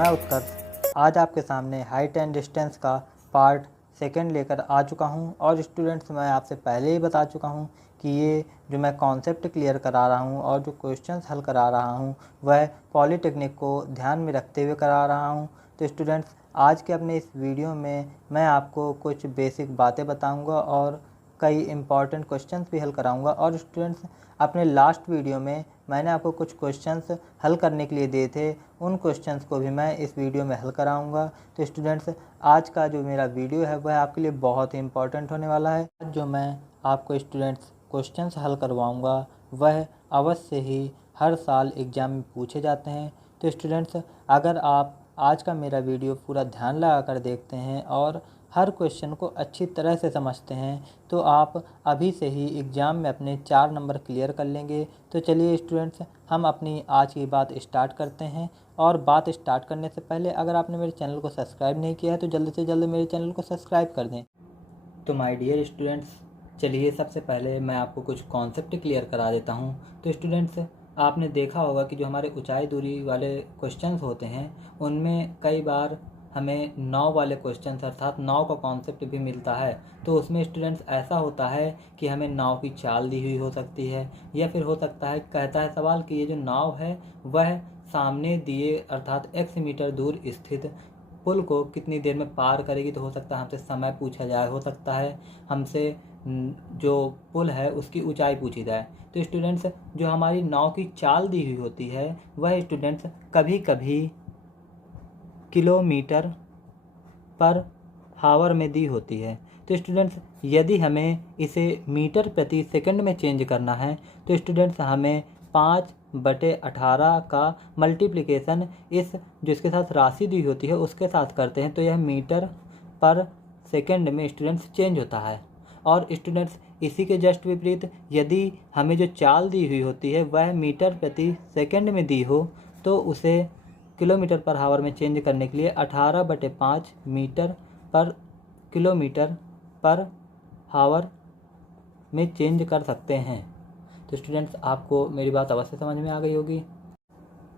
मैं उत्कर्ष आज आपके सामने हाइट एंड डिस्टेंस का पार्ट सेकंड लेकर आ चुका हूं। और स्टूडेंट्स, मैं आपसे पहले ही बता चुका हूं कि ये जो मैं कॉन्सेप्ट क्लियर करा रहा हूं और जो क्वेश्चंस हल करा रहा हूं वह पॉलीटेक्निक को ध्यान में रखते हुए करा रहा हूं। तो स्टूडेंट्स, आज के अपने इस वीडियो में मैं आपको कुछ बेसिक बातें बताऊँगा और कई इम्पॉर्टेंट क्वेश्चंस भी हल कराऊंगा। और स्टूडेंट्स, अपने लास्ट वीडियो में मैंने आपको कुछ क्वेश्चंस हल करने के लिए दिए थे, उन क्वेश्चंस को भी मैं इस वीडियो में हल कराऊंगा। तो स्टूडेंट्स, आज का जो मेरा वीडियो है वह आपके लिए बहुत ही इम्पॉर्टेंट होने वाला है। जो मैं आपको स्टूडेंट्स क्वेश्चंस हल करवाऊँगा वह अवश्य ही हर साल एग्ज़ाम में पूछे जाते हैं। तो स्टूडेंट्स, अगर आप आज का मेरा वीडियो पूरा ध्यान लगा कर देखते हैं और हर क्वेश्चन को अच्छी तरह से समझते हैं तो आप अभी से ही एग्ज़ाम में अपने 4 नंबर क्लियर कर लेंगे। तो चलिए स्टूडेंट्स, हम अपनी आज की बात स्टार्ट करते हैं। और बात स्टार्ट करने से पहले अगर आपने मेरे चैनल को सब्सक्राइब नहीं किया है तो जल्दी से जल्दी मेरे चैनल को सब्सक्राइब कर दें। तो माय डियर स्टूडेंट्स, चलिए सबसे पहले मैं आपको कुछ कॉन्सेप्ट क्लियर करा देता हूँ। तो स्टूडेंट्स, आपने देखा होगा कि जो हमारे ऊंचाई दूरी वाले क्वेश्चंस होते हैं उनमें कई बार हमें नाव वाले क्वेश्चंस अर्थात नाव का कॉन्सेप्ट भी मिलता है। तो उसमें स्टूडेंट्स ऐसा होता है कि हमें नाव की चाल दी हुई हो सकती है, या फिर हो सकता है कहता है सवाल कि ये जो नाव है वह सामने दिए अर्थात x मीटर दूर स्थित पुल को कितनी देर में पार करेगी। तो हो सकता है हमसे समय पूछा जाए, हो सकता है हमसे जो पुल है उसकी ऊंचाई पूछी जाए। तो स्टूडेंट्स, जो हमारी नाव की चाल दी हुई होती है वह स्टूडेंट्स कभी कभी किलोमीटर पर हावर में दी होती है। तो स्टूडेंट्स, यदि हमें इसे मीटर प्रति सेकंड में चेंज करना है तो स्टूडेंट्स हमें 5/18 का मल्टीप्लिकेशन इस जिसके साथ राशि दी होती है उसके साथ करते हैं तो यह मीटर पर सेकंड में स्टूडेंट्स चेंज होता है। और स्टूडेंट्स, इसी के जस्ट विपरीत यदि हमें जो चाल दी हुई होती है वह मीटर प्रति सेकंड में दी हो तो उसे किलोमीटर पर हावर में चेंज करने के लिए 18/5 मीटर पर किलोमीटर पर हावर में चेंज कर सकते हैं। तो स्टूडेंट्स, आपको मेरी बात अवश्य समझ में आ गई होगी।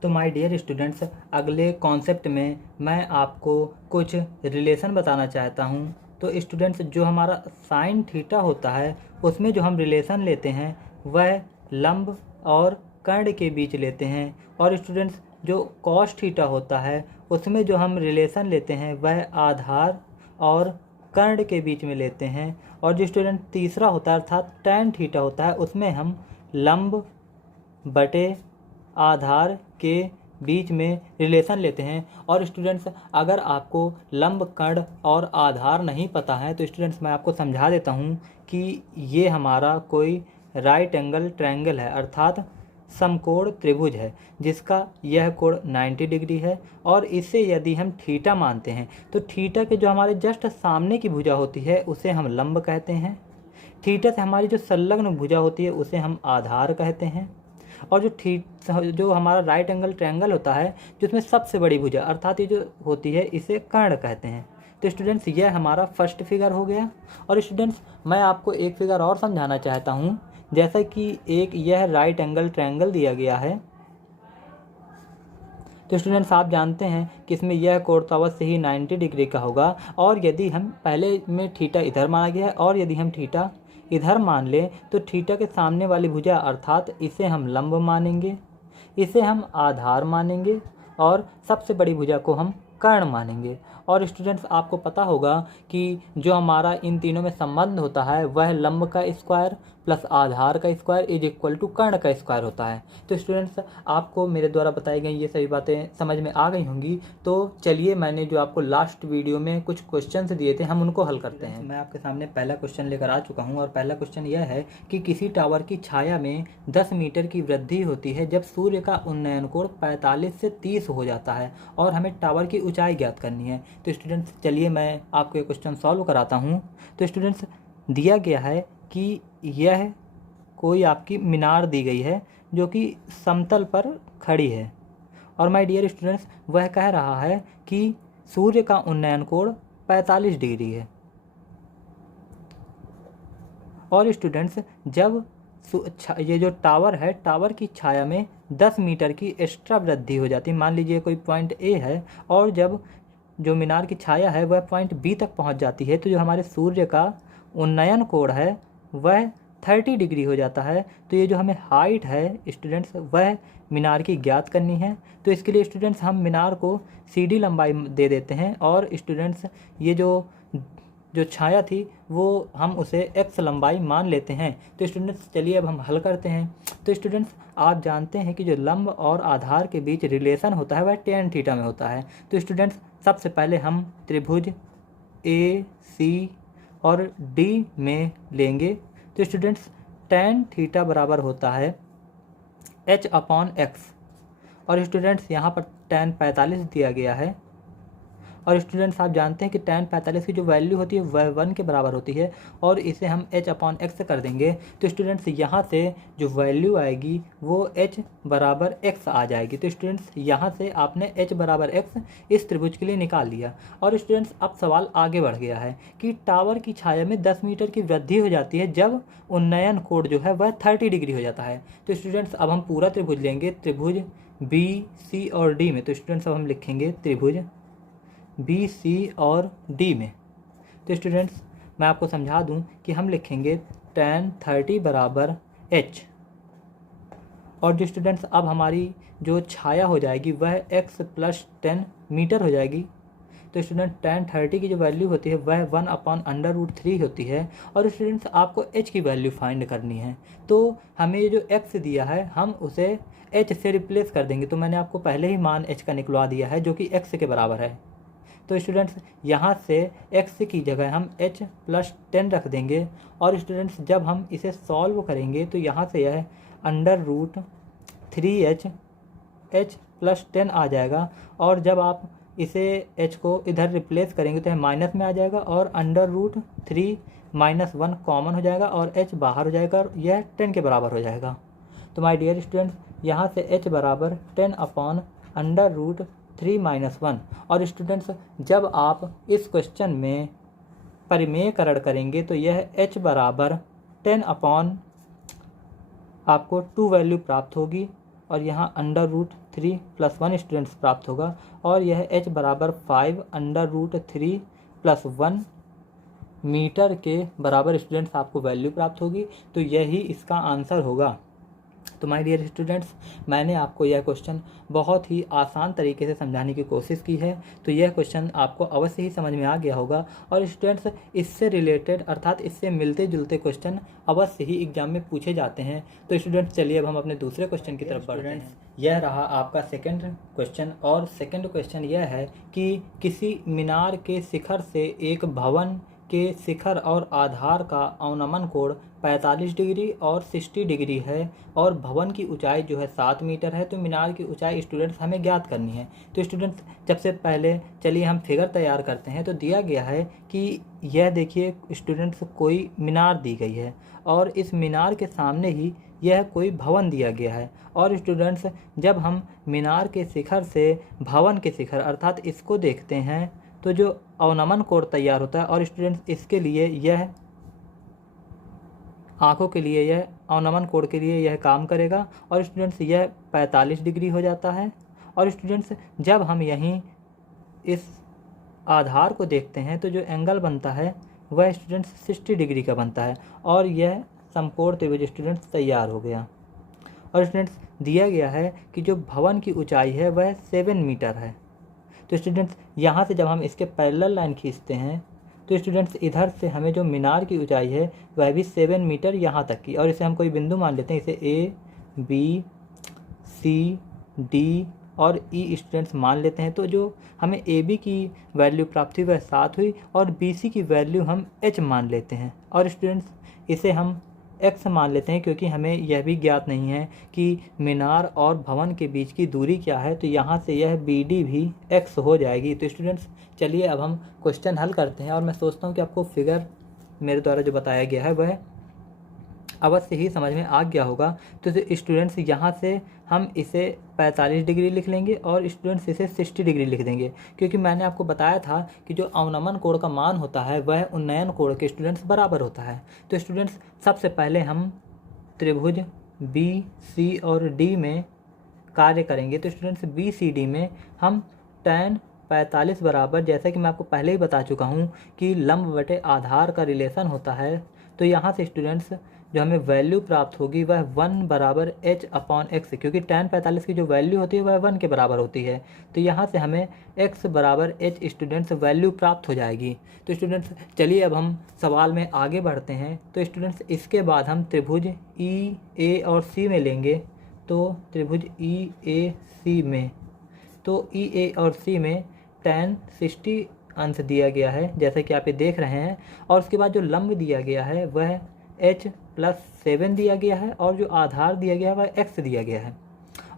तो माय डियर स्टूडेंट्स, अगले कॉन्सेप्ट में मैं आपको कुछ रिलेशन बताना चाहता हूँ। तो स्टूडेंट्स, जो हमारा साइन थीटा होता है उसमें जो हम रिलेशन लेते हैं वह लंब और कर्ण के बीच लेते हैं। और स्टूडेंट्स, जो कॉस थीटा होता है उसमें जो हम रिलेशन लेते हैं वह आधार और कर्ण के बीच में लेते हैं। और जो स्टूडेंट तीसरा होता है अर्थात टैन थीटा होता है उसमें हम लंब बटे आधार के बीच में रिलेशन लेते हैं। और स्टूडेंट्स, अगर आपको लंब कर्ण और आधार नहीं पता है तो स्टूडेंट्स मैं आपको समझा देता हूँ कि ये हमारा कोई राइट एंगल ट्रायंगल है अर्थात समकोण त्रिभुज है जिसका यह कोण 90 डिग्री है। और इससे यदि हम थीटा मानते हैं तो थीटा के जो हमारे जस्ट सामने की भुजा होती है उसे हम लंब कहते हैं। थीटा से हमारी जो संलग्न भुजा होती है उसे हम आधार कहते हैं। और जो हमारा राइट एंगल ट्रायंगल होता है जिसमें सबसे बड़ी भुजा अर्थात ये जो होती है इसे कर्ण कहते हैं। तो स्टूडेंट्स, यह हमारा फर्स्ट फिगर हो गया। और स्टूडेंट्स, मैं आपको एक फिगर और समझाना चाहता हूँ। जैसा कि एक यह राइट एंगल ट्रायंगल दिया गया है तो स्टूडेंट्स आप जानते हैं कि इसमें यह कोण तो अवश्य ही 90 डिग्री का होगा। और यदि हम पहले में थीटा इधर माना गया है और यदि हम थीटा इधर मान लें तो थीटा के सामने वाली भुजा अर्थात इसे हम लंब मानेंगे, इसे हम आधार मानेंगे और सबसे बड़ी भुजा को हम कर्ण मानेंगे। और स्टूडेंट्स, आपको पता होगा कि जो हमारा इन तीनों में संबंध होता है वह लंब का स्क्वायर प्लस आधार का स्क्वायर इज इक्वल टू कर्ण का स्क्वायर होता है। तो स्टूडेंट्स, आपको मेरे द्वारा बताई गई ये सभी बातें समझ में आ गई होंगी। तो चलिए, मैंने जो आपको लास्ट वीडियो में कुछ क्वेश्चंस दिए थे हम उनको हल करते हैं। मैं आपके सामने पहला क्वेश्चन लेकर आ चुका हूँ और पहला क्वेश्चन यह है कि किसी टावर की छाया में 10 मीटर की वृद्धि होती है जब सूर्य का उन्नयन कोण 45 से 30 हो जाता है और हमें टावर की ऊंचाई ज्ञात करनी है। तो स्टूडेंट्स, चलिए मैं आपको ये क्वेश्चन सॉल्व कराता हूँ। तो स्टूडेंट्स, दिया गया है कि यह कोई आपकी मीनार दी गई है जो कि समतल पर खड़ी है। और माय डियर स्टूडेंट्स, वह कह रहा है कि सूर्य का उन्नयन कोण 45 डिग्री है। और स्टूडेंट्स, जब ये जो टावर है, टावर की छाया में 10 मीटर की एक्स्ट्रा वृद्धि हो जाती है। मान लीजिए कोई पॉइंट ए है और जब जो मीनार की छाया है वह पॉइंट बी तक पहुंच जाती है, तो जो हमारे सूर्य का उन्नयन कोण है वह 30 डिग्री हो जाता है। तो ये जो हमें हाइट है स्टूडेंट्स, वह मीनार की ज्ञात करनी है। तो इसके लिए स्टूडेंट्स हम मीनार को CD लंबाई दे देते हैं और स्टूडेंट्स ये जो छाया थी वो हम उसे x लंबाई मान लेते हैं। तो स्टूडेंट्स चलिए अब हम हल करते हैं। तो स्टूडेंट्स आप जानते हैं कि जो लंब और आधार के बीच रिलेशन होता है वह tan थीटा में होता है। तो स्टूडेंट्स सबसे पहले हम त्रिभुज AC और D में लेंगे। तो स्टूडेंट्स tan थीटा बराबर होता है h/x और स्टूडेंट्स यहाँ पर tan 45 दिया गया है। और स्टूडेंट्स आप जानते हैं कि tan 45 की जो वैल्यू होती है वह 1 के बराबर होती है और इसे हम h/x कर देंगे। तो स्टूडेंट्स यहाँ से जो वैल्यू आएगी वो h बराबर x आ जाएगी। तो स्टूडेंट्स यहाँ से आपने h बराबर x इस त्रिभुज के लिए निकाल लिया। और स्टूडेंट्स अब सवाल आगे बढ़ गया है कि टावर की छाया में 10 मीटर की वृद्धि हो जाती है जब उन्नयन कोण जो है वह 30 डिग्री हो जाता है। तो स्टूडेंट्स अब हम पूरा त्रिभुज लेंगे, त्रिभुज BC और D में। तो स्टूडेंट्स अब हम लिखेंगे त्रिभुज BC और D में। तो स्टूडेंट्स मैं आपको समझा दूं कि हम लिखेंगे tan 30 बराबर h और जो स्टूडेंट्स अब हमारी जो छाया हो जाएगी वह x + 10 मीटर हो जाएगी। तो स्टूडेंट tan 30 की जो वैल्यू होती है वह 1/√3 होती है और स्टूडेंट्स आपको h की वैल्यू फाइंड करनी है। तो हमें ये जो x दिया है हम उसे h से रिप्लेस कर देंगे। तो मैंने आपको पहले ही मान h का निकलवा दिया है जो कि x के बराबर है। तो स्टूडेंट्स यहाँ से x की जगह हम h + 10 रख देंगे और स्टूडेंट्स जब हम इसे सॉल्व करेंगे तो यहाँ से यह √3h h + 10 आ जाएगा और जब आप इसे h को इधर रिप्लेस करेंगे तो यह माइनस में आ जाएगा और √3 - 1 कॉमन हो जाएगा और h बाहर हो जाएगा और यह 10 के बराबर हो जाएगा। तो माय डियर स्टूडेंट्स यहाँ से h बराबर 10/√3 - 1 और स्टूडेंट्स जब आप इस क्वेश्चन में परिमेयकरण करेंगे तो यह h बराबर 10 आपको 2 वैल्यू प्राप्त होगी और यहाँ √3 + 1 स्टूडेंट्स प्राप्त होगा और यह h बराबर 5√3 + 1 मीटर के बराबर स्टूडेंट्स आपको वैल्यू प्राप्त होगी। तो यही इसका आंसर होगा। तो माय डियर स्टूडेंट्स मैंने आपको यह क्वेश्चन बहुत ही आसान तरीके से समझाने की कोशिश की है। तो यह क्वेश्चन आपको अवश्य ही समझ में आ गया होगा और स्टूडेंट्स इससे रिलेटेड अर्थात इससे मिलते जुलते क्वेश्चन अवश्य ही एग्जाम में पूछे जाते हैं। तो स्टूडेंट्स चलिए अब हम अपने दूसरे क्वेश्चन की तरफ बढ़ते हैं। यह रहा आपका सेकंड क्वेश्चन और सेकंड क्वेश्चन यह है कि किसी मीनार के शिखर से एक भवन के शिखर और आधार का अवनमन कोण 45 डिग्री और 60 डिग्री है और भवन की ऊंचाई जो है 7 मीटर है। तो मीनार की ऊंचाई स्टूडेंट्स हमें ज्ञात करनी है। तो स्टूडेंट्स सबसे पहले चलिए हम फिगर तैयार करते हैं। तो दिया गया है कि यह देखिए स्टूडेंट्स कोई मीनार दी गई है और इस मीनार के सामने ही यह कोई भवन दिया गया है और स्टूडेंट्स जब हम मीनार के शिखर से भवन के शिखर अर्थात इसको देखते हैं तो जो अवनमन कोण तैयार होता है और स्टूडेंट्स इसके लिए यह आँखों के लिए यह अवनमन कोण के लिए यह काम करेगा और स्टूडेंट्स यह 45 डिग्री हो जाता है और स्टूडेंट्स जब हम यहीं इस आधार को देखते हैं तो जो एंगल बनता है वह स्टूडेंट्स 60 डिग्री का बनता है और यह समकोण त्रिभुज स्टूडेंट्स तैयार हो गया। और स्टूडेंट्स दिया गया है कि जो भवन की ऊंचाई है वह 7 मीटर है। तो स्टूडेंट्स यहाँ से जब हम इसके पैरेलल लाइन खींचते हैं तो स्टूडेंट्स इधर से हमें जो मीनार की ऊंचाई है वह भी 7 मीटर यहाँ तक की और इसे हम कोई बिंदु मान लेते हैं। इसे A, B, C, D और E स्टूडेंट्स मान लेते हैं। तो जो हमें AB की वैल्यू प्राप्त हुई वह 7 हुई और BC की वैल्यू हम H मान लेते हैं और स्टूडेंट्स इसे हम x मान लेते हैं क्योंकि हमें यह भी ज्ञात नहीं है कि मीनार और भवन के बीच की दूरी क्या है। तो यहाँ से यह BD भी x हो जाएगी। तो स्टूडेंट्स चलिए अब हम क्वेश्चन हल करते हैं और मैं सोचता हूँ कि आपको फिगर मेरे द्वारा जो बताया गया है वह अवश्य ही समझ में आ गया होगा। तो स्टूडेंट्स यहाँ से हम इसे 45 डिग्री लिख लेंगे और स्टूडेंट्स इसे 60 डिग्री लिख देंगे क्योंकि मैंने आपको बताया था कि जो अवनमन कोण का मान होता है वह उन्नयन कोण के स्टूडेंट्स बराबर होता है। तो स्टूडेंट्स सबसे पहले हम त्रिभुज बी सी और डी में कार्य करेंगे तो स्टूडेंट्स बी सी डी में हम tan 45 बराबर, जैसा कि मैं आपको पहले ही बता चुका हूँ कि लंब बटे आधार का रिलेशन होता है, तो यहाँ से स्टूडेंट्स जो हमें वैल्यू प्राप्त होगी वह 1 बराबर h अपॉन एक्स, क्योंकि tan 45 की जो वैल्यू होती है वह 1 के बराबर होती है, तो यहाँ से हमें x बराबर h स्टूडेंट्स वैल्यू प्राप्त हो जाएगी। तो स्टूडेंट्स चलिए अब हम सवाल में आगे बढ़ते हैं। तो स्टूडेंट्स इसके बाद हम त्रिभुज ई ए और सी में लेंगे। तो त्रिभुज ई ए सी में, तो ई ए और सी में tan 60 अंश दिया गया है जैसा कि आप ये देख रहे हैं, और उसके बाद जो लंब दिया गया है वह h + 7 दिया गया है और जो आधार दिया गया है वह x दिया गया है।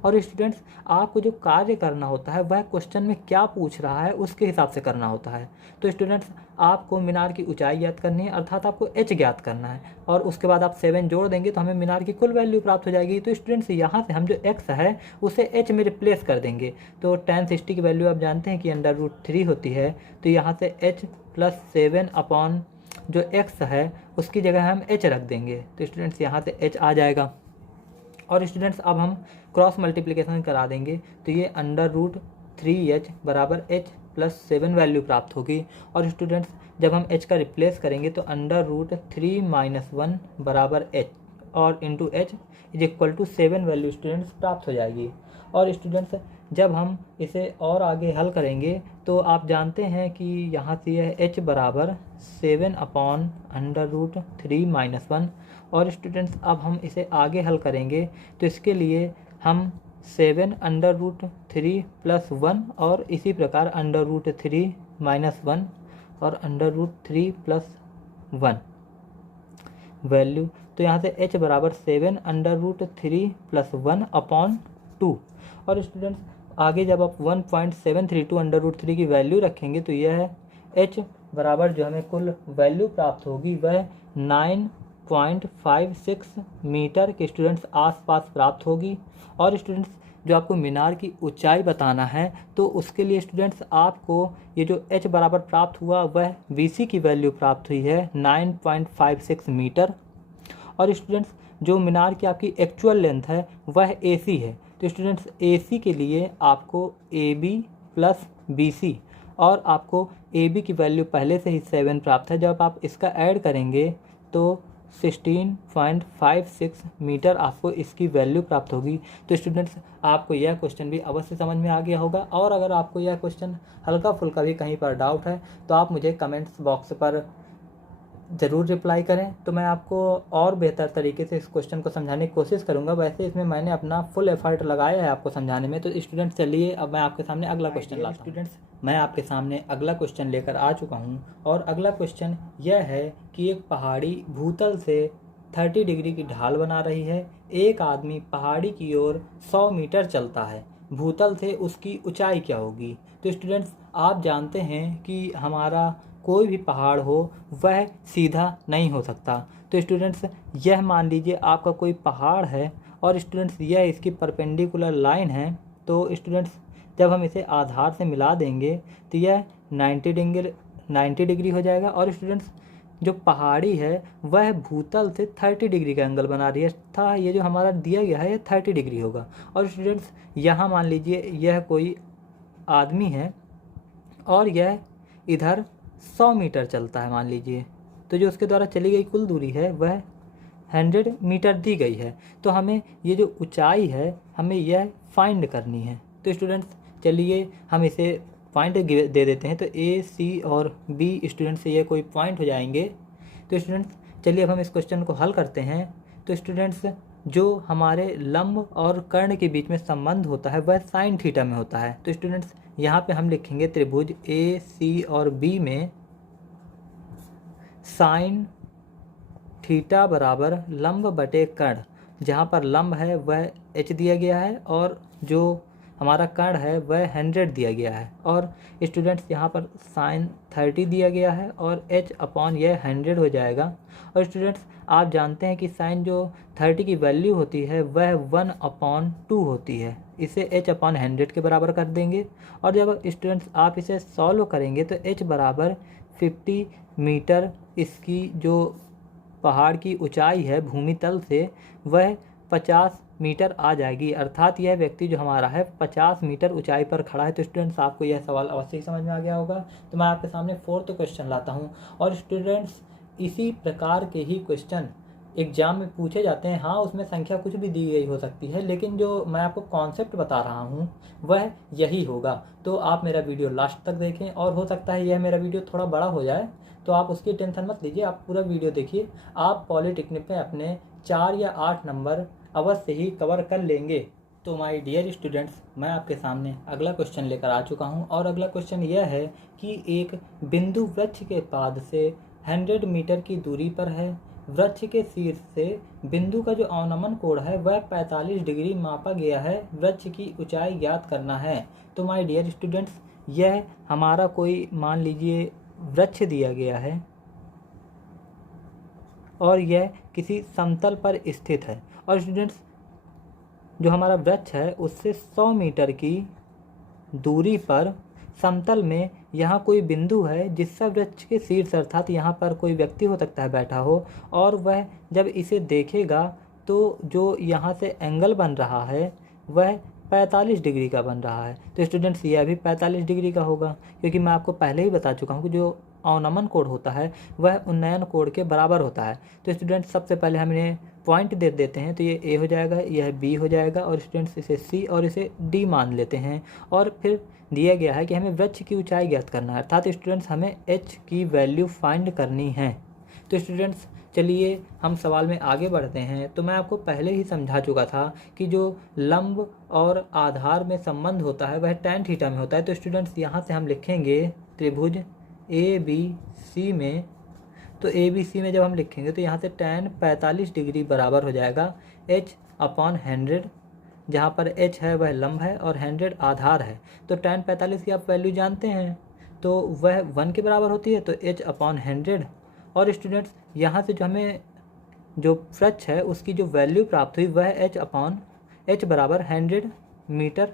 और स्टूडेंट्स आपको जो कार्य करना होता है वह क्वेश्चन में क्या पूछ रहा है उसके हिसाब से करना होता है। तो स्टूडेंट्स आपको मीनार की ऊंचाई ज्ञात करनी है, अर्थात आपको h ज्ञात करना है, और उसके बाद आप 7 जोड़ देंगे तो हमें मीनार की कुल वैल्यू प्राप्त हो जाएगी। तो स्टूडेंट्स यहाँ से हम जो x है उसे h में रिप्लेस कर देंगे। तो tan 60 की वैल्यू आप जानते हैं कि √3 होती है, तो यहाँ से h + 7 अपॉन जो x है उसकी जगह हम h रख देंगे। तो स्टूडेंट्स यहाँ से h आ जाएगा। और स्टूडेंट्स अब हम क्रॉस मल्टीप्लिकेशन करा देंगे तो ये √3h बराबर h + 7 वैल्यू प्राप्त होगी। और स्टूडेंट्स जब हम h का रिप्लेस करेंगे तो √3 - 1 बराबर h और इंटू h = 7 वैल्यू स्टूडेंट्स प्राप्त हो जाएगी। और स्टूडेंट्स जब हम इसे और आगे हल करेंगे तो आप जानते हैं कि यहाँ से यह h बराबर 7 अपॉन √3 - 1, और स्टूडेंट्स अब हम इसे आगे हल करेंगे तो इसके लिए हम 7 √3 + 1 और इसी प्रकार √3 - 1 और √3 + 1 वैल्यू, तो यहाँ से h बराबर 7 √3 + 1 अपॉन 2। और स्टूडेंट्स आगे जब आप 1.732 √3 की वैल्यू रखेंगे तो यह है h बराबर जो हमें कुल वैल्यू प्राप्त होगी वह 9.56 मीटर के स्टूडेंट्स आसपास प्राप्त होगी। और स्टूडेंट्स जो आपको मीनार की ऊंचाई बताना है तो उसके लिए स्टूडेंट्स आपको ये जो h बराबर प्राप्त हुआ वह BC की वैल्यू प्राप्त हुई है 9.56 मीटर। और स्टूडेंट्स जो मीनार की आपकी एक्चुअल लेंथ है वह AC है, तो स्टूडेंट्स AC के लिए आपको AB + BC, और आपको AB की वैल्यू पहले से ही 7 प्राप्त है, जब आप इसका ऐड करेंगे तो 16.56 मीटर आपको इसकी वैल्यू प्राप्त होगी। तो स्टूडेंट्स आपको यह क्वेश्चन भी अवश्य समझ में आ गया होगा, और अगर आपको यह क्वेश्चन हल्का फुल्का भी कहीं पर डाउट है तो आप मुझे कमेंट्स बॉक्स पर ज़रूर रिप्लाई करें, तो मैं आपको और बेहतर तरीके से इस क्वेश्चन को समझाने की कोशिश करूंगा। वैसे इसमें मैंने अपना फुल एफर्ट लगाया है आपको समझाने में। तो स्टूडेंट्स चलिए अब मैं आपके सामने अगला क्वेश्चन लाता हूँ। स्टूडेंट्स मैं आपके सामने अगला क्वेश्चन लेकर आ चुका हूँ, और अगला क्वेश्चन यह है कि एक पहाड़ी भूतल से 30 डिग्री की ढाल बना रही है। एक आदमी पहाड़ी की ओर 100 मीटर चलता है, भूतल से उसकी ऊंचाई क्या होगी। तो स्टूडेंट्स आप जानते हैं कि हमारा कोई भी पहाड़ हो वह सीधा नहीं हो सकता। तो स्टूडेंट्स यह मान लीजिए आपका कोई पहाड़ है और स्टूडेंट्स यह इसकी परपेंडिकुलर लाइन है, तो स्टूडेंट्स जब हम इसे आधार से मिला देंगे तो यह 90 डिग्री हो जाएगा। और स्टूडेंट्स जो पहाड़ी है वह भूतल से 30 डिग्री का एंगल बना रही है, था ये जो हमारा दिया गया है ये 30 डिग्री होगा। और स्टूडेंट्स यहाँ मान लीजिए यह कोई आदमी है और यह इधर 100 मीटर चलता है मान लीजिए, तो जो उसके द्वारा चली गई कुल दूरी है वह 100 मीटर दी गई है। तो हमें ये जो ऊंचाई है हमें यह फाइंड करनी है। तो स्टूडेंट्स चलिए हम इसे पॉइंट दे देते हैं, तो A, C और B स्टूडेंट्स से ये कोई पॉइंट हो जाएंगे। तो स्टूडेंट्स चलिए अब हम इस क्वेश्चन को हल करते हैं। तो स्टूडेंट्स जो हमारे लंब और कर्ण के बीच में संबंध होता है वह साइन थीटा में होता है। तो स्टूडेंट्स यहाँ पे हम लिखेंगे त्रिभुज A, C और B में साइन थीटा बराबर लंब बटे कर्ण, जहाँ पर लंब है वह h दिया गया है और जो हमारा कर्ण है वह 100 दिया गया है। और स्टूडेंट्स यहाँ पर साइन 30 दिया गया है और h अपॉन यह 100 हो जाएगा। और स्टूडेंट्स आप जानते हैं कि साइन जो 30 की वैल्यू होती है वह 1/2 होती है, इसे h अपॉन 100 के बराबर कर देंगे। और जब स्टूडेंट्स आप इसे सॉल्व करेंगे तो h बराबर 50 मीटर इसकी जो पहाड़ की ऊंचाई है भूमि तल से वह 50 मीटर आ जाएगी, अर्थात यह व्यक्ति जो हमारा है 50 मीटर ऊंचाई पर खड़ा है। तो स्टूडेंट्स आपको यह सवाल अवश्य ही समझ में आ गया होगा। तो मैं आपके सामने 4th क्वेश्चन लाता हूँ और स्टूडेंट्स इसी प्रकार के ही क्वेश्चन एग्जाम में पूछे जाते हैं। हाँ, उसमें संख्या कुछ भी दी गई हो सकती है, लेकिन जो मैं आपको कॉन्सेप्ट बता रहा हूँ वह यही होगा। तो आप मेरा वीडियो लास्ट तक देखें, और हो सकता है यह मेरा वीडियो थोड़ा बड़ा हो जाए, तो आप उसकी टेंशन मत लीजिए, आप पूरा वीडियो देखिए। आप पॉलिटेक्निक में अपने 4 या 8 नंबर अवश्य ही कवर कर लेंगे। तो माय डियर स्टूडेंट्स, मैं आपके सामने अगला क्वेश्चन लेकर आ चुका हूँ और अगला क्वेश्चन यह है कि एक बिंदु वृक्ष के पाद से 100 मीटर की दूरी पर है। वृक्ष के शीर्ष से बिंदु का जो अवनमन कोण है वह 45 डिग्री मापा गया है। वृक्ष की ऊंचाई ज्ञात करना है। तो माय डियर स्टूडेंट्स, यह हमारा कोई मान लीजिए वृक्ष दिया गया है और यह किसी समतल पर स्थित है, और स्टूडेंट्स जो हमारा वृक्ष है उससे 100 मीटर की दूरी पर समतल में यहाँ कोई बिंदु है जिससे वृक्ष के शीर्ष अर्थात यहाँ पर कोई व्यक्ति हो सकता है बैठा हो, और वह जब इसे देखेगा तो जो यहाँ से एंगल बन रहा है वह 45 डिग्री का बन रहा है। तो स्टूडेंट्स यह भी 45 डिग्री का होगा, क्योंकि मैं आपको पहले ही बता चुका हूँ कि जो अवनमन कोण होता है वह उन्नयन कोण के बराबर होता है। तो स्टूडेंट्स सबसे पहले हम इन्हें पॉइंट दे देते हैं। तो ये ए हो जाएगा, यह बी हो जाएगा, और स्टूडेंट्स इसे सी और इसे डी मान लेते हैं। और फिर दिया गया है कि हमें वृक्ष की ऊंचाई ज्ञात करना है, अर्थात स्टूडेंट्स हमें एच की वैल्यू फाइंड करनी है। तो स्टूडेंट्स चलिए हम सवाल में आगे बढ़ते हैं। तो मैं आपको पहले ही समझा चुका था कि जो लंब और आधार में संबंध होता है वह tan थीटा में होता है। तो स्टूडेंट्स यहाँ से हम लिखेंगे त्रिभुज ए बी सी में, तो ए बी सी में जब हम लिखेंगे तो यहाँ से tan 45 डिग्री बराबर हो जाएगा h/100, जहाँ पर h है वह लंब है और 100 आधार है। तो tan 45 की आप वैल्यू जानते हैं, तो वह 1 के बराबर होती है, तो h/100। और स्टूडेंट्स यहाँ से जो हमें जो वृक्ष है उसकी जो वैल्यू प्राप्त हुई वह h बराबर 100 मीटर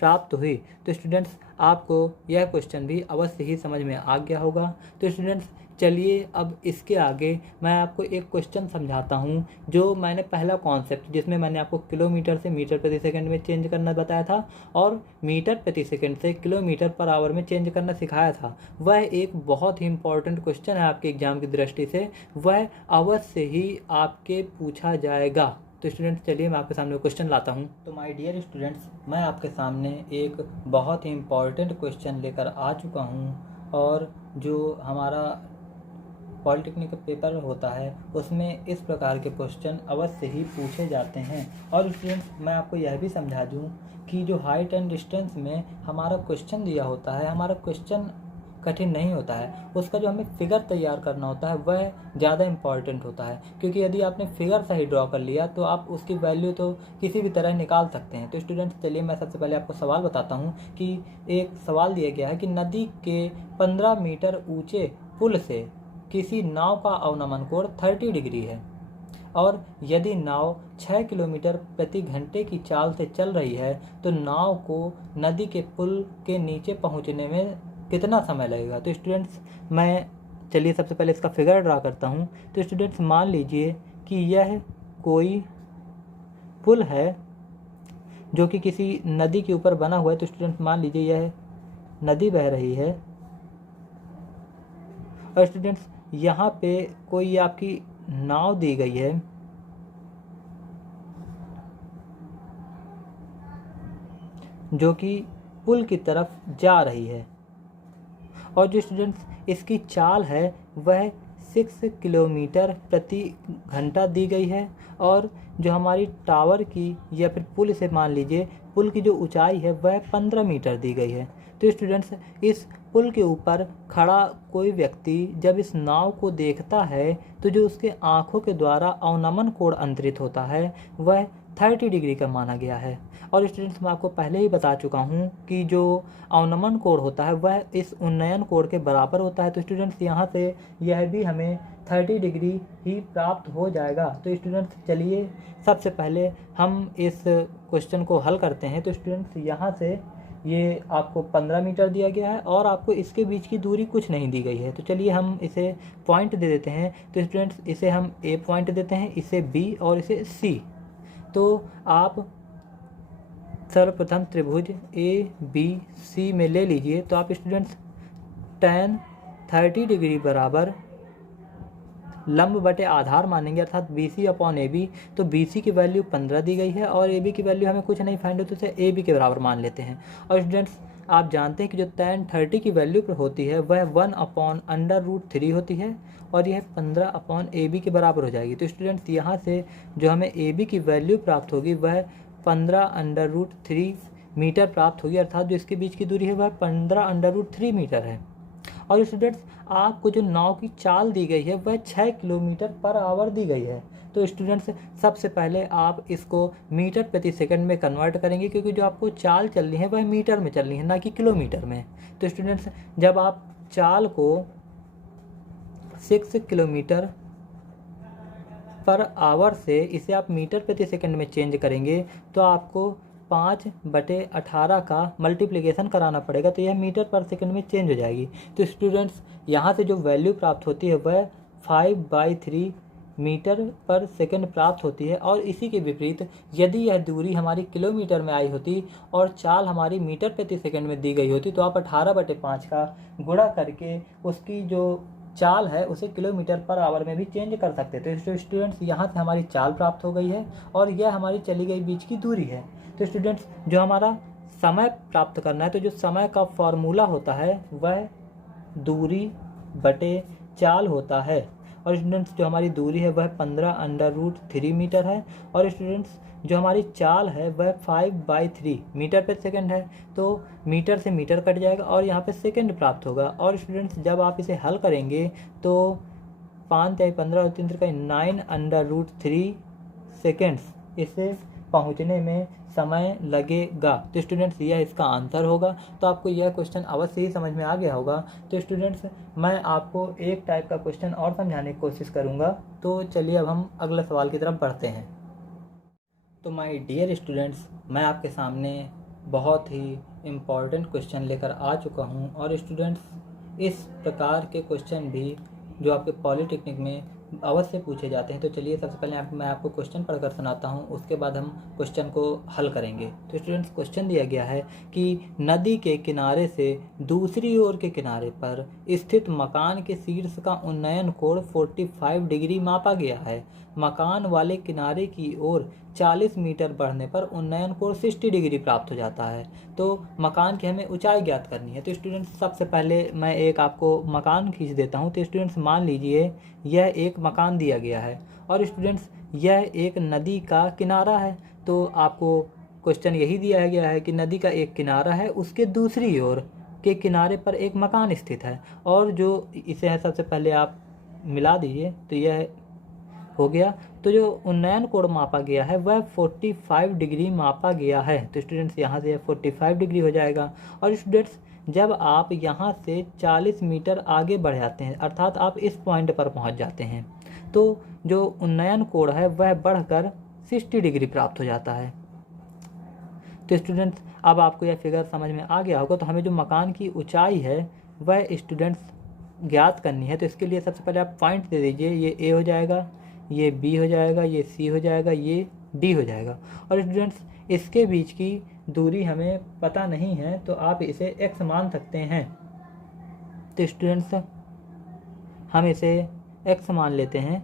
प्राप्त हुई। तो स्टूडेंट्स आपको यह क्वेश्चन भी अवश्य ही समझ में आ गया होगा। तो स्टूडेंट्स चलिए अब इसके आगे मैं आपको एक क्वेश्चन समझाता हूँ, जो मैंने पहला कॉन्सेप्ट जिसमें मैंने आपको किलोमीटर से मीटर प्रति सेकंड में चेंज करना बताया था और मीटर प्रति सेकंड से किलोमीटर पर आवर में चेंज करना सिखाया था, वह एक बहुत ही इंपॉर्टेंट क्वेश्चन है आपके एग्जाम की दृष्टि से, वह अवश्य ही आपके पूछा जाएगा। तो स्टूडेंट्स चलिए मैं आपके सामने क्वेश्चन लाता हूं। तो माय डियर स्टूडेंट्स, मैं आपके सामने एक बहुत ही इम्पॉर्टेंट क्वेश्चन लेकर आ चुका हूं, और जो हमारा पॉलिटेक्निक पेपर होता है उसमें इस प्रकार के क्वेश्चन अवश्य ही पूछे जाते हैं। और स्टूडेंट्स मैं आपको यह भी समझा दूं कि जो हाइट एंड डिस्टेंस में हमारा क्वेश्चन दिया होता है, हमारा क्वेश्चन कठिन नहीं होता है, उसका जो हमें फिगर तैयार करना होता है वह ज़्यादा इम्पॉर्टेंट होता है, क्योंकि यदि आपने फिगर सही ड्रॉ कर लिया तो आप उसकी वैल्यू तो किसी भी तरह निकाल सकते हैं। तो स्टूडेंट्स चलिए मैं सबसे पहले आपको सवाल बताता हूँ कि एक सवाल दिया गया है कि नदी के 15 मीटर ऊँचे पुल से किसी नाव का अवनमन कोण 30 डिग्री है, और यदि नाव 6 किलोमीटर प्रति घंटे की चाल से चल रही है तो नाव को नदी के पुल के नीचे पहुंचने में कितना समय लगेगा। तो स्टूडेंट्स मैं चलिए सबसे पहले इसका फिगर ड्रा करता हूं। तो स्टूडेंट्स मान लीजिए कि यह कोई पुल है जो कि किसी नदी के ऊपर बना हुआ है। तो स्टूडेंट्स मान लीजिए यह नदी बह रही है, और स्टूडेंट्स यहाँ पे कोई आपकी नाव दी गई है जो कि पुल की तरफ जा रही है, और जो स्टूडेंट्स इसकी चाल है वह 6 किलोमीटर प्रति घंटा दी गई है, और जो हमारी टावर की या फिर पुल से मान लीजिए पुल की जो ऊंचाई है वह 15 मीटर दी गई है। तो स्टूडेंट्स इस पुल के ऊपर खड़ा कोई व्यक्ति जब इस नाव को देखता है तो जो उसके आँखों के द्वारा अवनमन कोण अंतरित होता है वह 30 डिग्री का माना गया है। और स्टूडेंट्स मैं आपको पहले ही बता चुका हूँ कि जो अवनमन कोण होता है वह इस उन्नयन कोण के बराबर होता है। तो स्टूडेंट्स यहाँ से यह भी हमें 30 डिग्री ही प्राप्त हो जाएगा। तो स्टूडेंट्स चलिए सबसे पहले हम इस क्वेश्चन को हल करते हैं। तो स्टूडेंट्स यहाँ से ये आपको 15 मीटर दिया गया है और आपको इसके बीच की दूरी कुछ नहीं दी गई है। तो चलिए हम इसे पॉइंट दे देते हैं। तो स्टूडेंट्स इसे हम ए पॉइंट देते हैं, इसे बी और इसे सी। तो आप सर्वप्रथम त्रिभुज ए बी सी में ले लीजिए। तो आप स्टूडेंट्स tan 30 डिग्री बराबर लंब बटे आधार मानेंगे, अर्थात BC अपॉन AB। तो BC की वैल्यू 15 दी गई है और AB की वैल्यू हमें कुछ नहीं फाइंड होती, तो इसे AB के बराबर मान लेते हैं। और स्टूडेंट्स आप जानते हैं कि जो tan 30 की वैल्यू होती है वह 1/√3 होती है और यह 15/AB के बराबर हो जाएगी। तो स्टूडेंट्स यहाँ से जो हमें AB की वैल्यू प्राप्त होगी वह 15/√3 मीटर प्राप्त होगी, अर्थात जो इसके बीच की दूरी है वह 15/√3 मीटर है। और स्टूडेंट्स आपको जो नाव की चाल दी गई है वह 6 किलोमीटर पर आवर दी गई है। तो स्टूडेंट्स सबसे पहले आप इसको मीटर प्रति सेकंड में कन्वर्ट करेंगे, क्योंकि जो आपको चाल चलनी है वह मीटर में चलनी है, ना कि किलोमीटर में। तो स्टूडेंट्स जब आप चाल को 6 किलोमीटर पर आवर से इसे आप मीटर प्रति सेकंड में चेंज करेंगे तो आपको 5/18 का मल्टीप्लिकेशन कराना पड़ेगा, तो यह मीटर पर सेकंड में चेंज हो जाएगी। तो स्टूडेंट्स यहाँ से जो वैल्यू प्राप्त होती है वह 5/3 मीटर पर सेकंड प्राप्त होती है। और इसी के विपरीत यदि यह दूरी हमारी किलोमीटर में आई होती और चाल हमारी मीटर प्रति सेकंड में दी गई होती तो आप 18/5 का गुणा करके उसकी जो चाल है उसे किलोमीटर पर आवर में भी चेंज कर सकते थे। तो स्टूडेंट्स यहाँ से हमारी चाल प्राप्त हो गई है और यह हमारी चली गई बीच की दूरी है। तो स्टूडेंट्स जो हमारा समय प्राप्त करना है, तो जो समय का फॉर्मूला होता है वह दूरी बटे चाल होता है। और स्टूडेंट्स जो हमारी दूरी है वह 15/√3 मीटर है और स्टूडेंट्स जो हमारी चाल है वह 5/3 मीटर पर सेकंड है। तो मीटर से मीटर कट जाएगा और यहाँ पे सेकंड प्राप्त होगा। और स्टूडेंट्स जब आप इसे हल करेंगे तो 5×15 और 9/√3 सेकेंड्स इसे पहुँचने में समय लगेगा। तो स्टूडेंट्स यह इसका आंसर होगा। तो आपको यह क्वेश्चन अवश्य ही समझ में आ गया होगा। तो स्टूडेंट्स मैं आपको एक टाइप का क्वेश्चन और समझाने की कोशिश करूँगा। तो चलिए अब हम अगले सवाल की तरफ बढ़ते हैं। तो माय डियर स्टूडेंट्स, मैं आपके सामने बहुत ही इम्पॉर्टेंट क्वेश्चन लेकर आ चुका हूँ। और स्टूडेंट्स इस प्रकार के क्वेश्चन भी जो आपके पॉलिटेक्निक में अवश्य पूछे जाते हैं। तो चलिए सबसे पहले मैं आपको क्वेश्चन पढ़कर सुनाता हूँ, उसके बाद हम क्वेश्चन को हल करेंगे। तो स्टूडेंट्स क्वेश्चन दिया गया है कि नदी के किनारे से दूसरी ओर के किनारे पर स्थित मकान के शीर्ष का उन्नयन कोण 45 डिग्री मापा गया है। मकान वाले किनारे की ओर 40 मीटर बढ़ने पर उन्नयन कोण 60 डिग्री प्राप्त हो जाता है। तो मकान की हमें ऊंचाई ज्ञात करनी है। तो स्टूडेंट्स सबसे पहले मैं एक आपको मकान खींच देता हूं। तो स्टूडेंट्स मान लीजिए यह एक मकान दिया गया है और स्टूडेंट्स यह एक नदी का किनारा है। तो आपको क्वेश्चन यही दिया गया है कि नदी का एक किनारा है, उसके दूसरी ओर के किनारे पर एक मकान स्थित है और जो इसे है सबसे पहले आप मिला दीजिए तो यह हो गया। तो जो उन्नयन कोण मापा गया है वह 45 डिग्री मापा गया है। तो स्टूडेंट्स यहाँ से 45 डिग्री हो जाएगा। और स्टूडेंट्स जब आप यहाँ से 40 मीटर आगे बढ़ जाते हैं, अर्थात आप इस पॉइंट पर पहुँच जाते हैं, तो जो उन्नयन कोण है वह बढ़कर 60 डिग्री प्राप्त हो जाता है। तो स्टूडेंट्स अब आपको यह फिगर समझ में आ गया होगा। तो हमें जो मकान की ऊंचाई है वह स्टूडेंट्स ज्ञात करनी है। तो इसके लिए सबसे पहले आप पॉइंट दे दीजिए, ये ए हो जाएगा, ये बी हो जाएगा, ये सी हो जाएगा, ये डी हो जाएगा। और स्टूडेंट्स इसके बीच की दूरी हमें पता नहीं है तो आप इसे एक्स मान सकते हैं। तो स्टूडेंट्स हम इसे एक्स मान लेते हैं।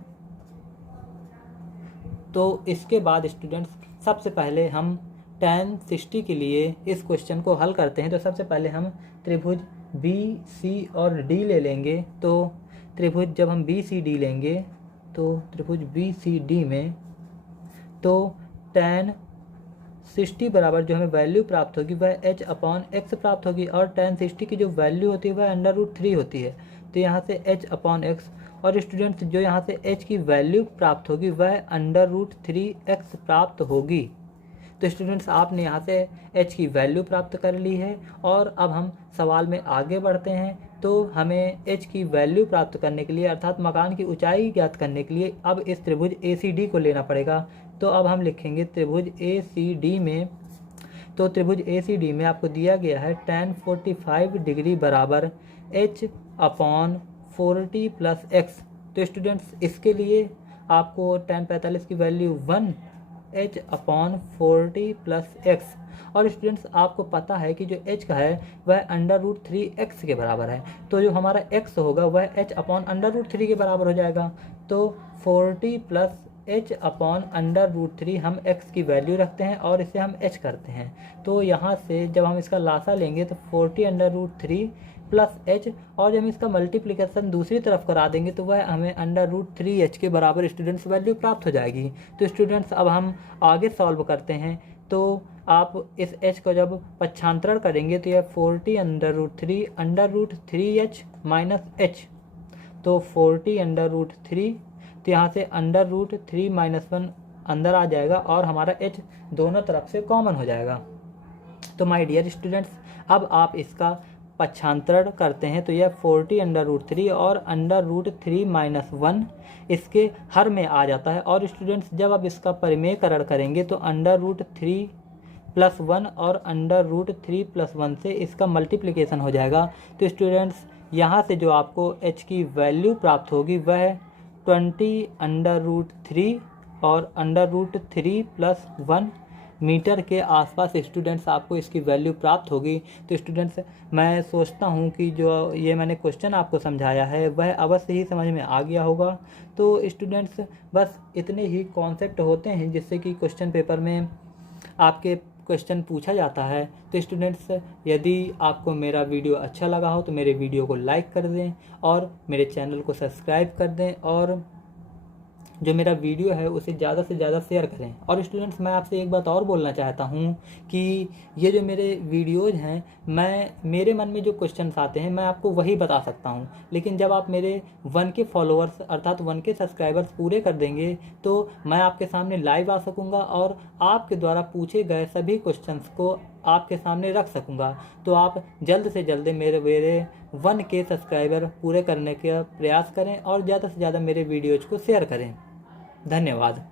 तो इसके बाद स्टूडेंट्स सबसे पहले हम tan 60 के लिए इस क्वेश्चन को हल करते हैं। तो सबसे पहले हम त्रिभुज बी सी और डी ले लेंगे। तो त्रिभुज जब हम बी सी डी लेंगे तो त्रिभुज बी सी डी में तो tan 60 बराबर जो हमें वैल्यू प्राप्त होगी वह h/x प्राप्त होगी। और tan 60 की जो वैल्यू होती है वह √3 होती है। तो यहाँ से h/x और स्टूडेंट्स जो यहाँ से h की वैल्यू प्राप्त होगी वह √3x प्राप्त होगी। तो स्टूडेंट्स आपने यहाँ से h की वैल्यू प्राप्त कर ली है और अब हम सवाल में आगे बढ़ते हैं। तो हमें h की वैल्यू प्राप्त करने के लिए अर्थात मकान की ऊंचाई ज्ञात करने के लिए अब इस त्रिभुज ACD को लेना पड़ेगा। तो अब हम लिखेंगे त्रिभुज ACD में तो त्रिभुज ACD में आपको दिया गया है tan 45 डिग्री बराबर h/40 प्लस x। तो स्टूडेंट्स इसके लिए आपको tan 45 की वैल्यू 1 h/40 प्लस x, और स्टूडेंट्स आपको पता है कि जो h का है वह √3x के बराबर है, तो जो हमारा x होगा वह h/√3 के बराबर हो जाएगा। तो 40 प्लस h/√3 हम x की वैल्यू रखते हैं और इसे हम h करते हैं। तो यहाँ से जब हम इसका लासा लेंगे तो 40√3 प्लस h, और जब हम इसका मल्टीप्लिकेशन दूसरी तरफ करा देंगे तो वह हमें √3h के बराबर स्टूडेंट्स वैल्यू प्राप्त हो जाएगी। तो स्टूडेंट्स अब हम आगे सॉल्व करते हैं। तो आप इस h को जब पक्षांतरण करेंगे तो यह 40√3 माइनस h, तो 40√3, तो यहाँ से √3 - 1 अंदर आ जाएगा और हमारा h दोनों तरफ से कॉमन हो जाएगा। तो माय डियर स्टूडेंट्स, अब आप इसका पक्षांतरण करते हैं तो यह 40√3 और √3 - 1 इसके हर में आ जाता है। और स्टूडेंट्स जब आप इसका परिमेयकरण करेंगे तो √3 + 1 और √3 + 1 से इसका मल्टीप्लिकेशन हो जाएगा। तो स्टूडेंट्स यहाँ से जो आपको h की वैल्यू प्राप्त होगी वह 20√3 और √3 + 1 मीटर के आसपास स्टूडेंट्स आपको इसकी वैल्यू प्राप्त होगी। तो स्टूडेंट्स मैं सोचता हूँ कि जो ये मैंने क्वेश्चन आपको समझाया है वह अवश्य ही समझ में आ गया होगा। तो स्टूडेंट्स बस इतने ही कॉन्सेप्ट होते हैं जिससे कि क्वेश्चन पेपर में आपके क्वेश्चन पूछा जाता है। तो स्टूडेंट्स यदि आपको मेरा वीडियो अच्छा लगा हो तो मेरे वीडियो को लाइक कर दें और मेरे चैनल को सब्सक्राइब कर दें, और जो मेरा वीडियो है उसे ज़्यादा से ज़्यादा शेयर करें। और स्टूडेंट्स मैं आपसे एक बात और बोलना चाहता हूँ कि ये जो मेरे वीडियोज़ हैं, मेरे मन में जो क्वेश्चंस आते हैं मैं आपको वही बता सकता हूँ, लेकिन जब आप मेरे 1K फॉलोअर्स अर्थात 1K सब्सक्राइबर्स पूरे कर देंगे तो मैं आपके सामने लाइव आ सकूँगा और आपके द्वारा पूछे गए सभी क्वेश्चंस को आपके सामने रख सकूँगा। तो आप जल्द से जल्द मेरे 1K सब्सक्राइबर पूरे करने का प्रयास करें और ज़्यादा से ज़्यादा मेरे वीडियोज़ को शेयर करें। धन्यवाद।